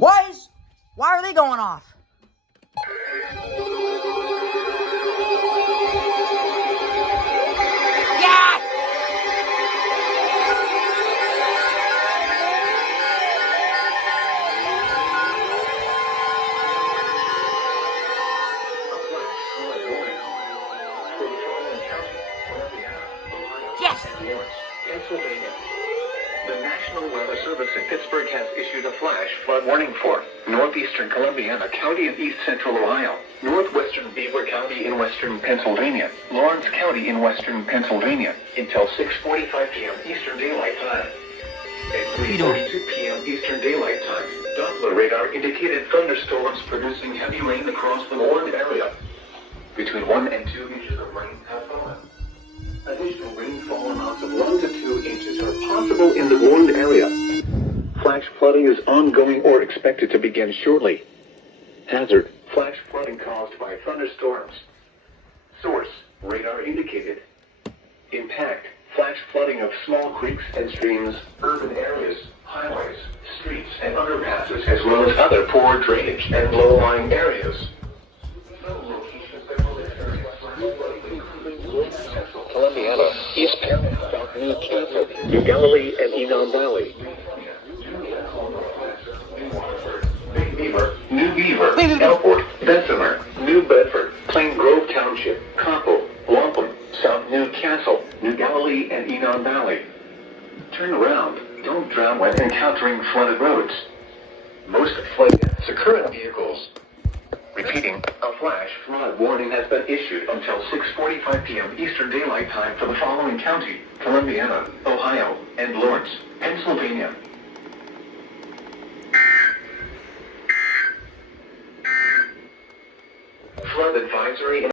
Why are they going off? Yeah! Yes! Pennsylvania. The National Weather Service in Pittsburgh has issued a flash flood warning for northeastern Columbiana County in east central Ohio, northwestern Beaver County in western Pennsylvania, Lawrence County in western Pennsylvania, until 6:45 p.m. Eastern Daylight Time. At 3:42 p.m. Eastern Daylight Time, Doppler radar indicated thunderstorms producing heavy rain across the warned area. Between 1 and 2 inches of rain have fallen. Additional rainfall amounts of 1 to 2 inches are possible in the warned area. Flash flooding is ongoing or expected to begin shortly. Hazard: flash flooding caused by thunderstorms. Source: radar indicated. Impact: flash flooding of small creeks and streams, urban areas, highways, streets, and underpasses, as well as other poor drainage and low-lying areas. Columbiana, East Penn, South New Castle, New Galilee, and Enon Valley. Big Beaver, New Beaver, Elport, Bessemer, New Bedford, Plain Grove Township, Coppell, Wampum, South New Castle, New Galilee, and Enon Valley. Turn around. Don't drown when encountering flooded roads. Most flood deaths occur in vehicles. Repeating, a flash flood warning has been issued until 6:45 p.m. Eastern Daylight Time for the following county: Columbiana, Ohio, and Lawrence, Pennsylvania. Flood advisory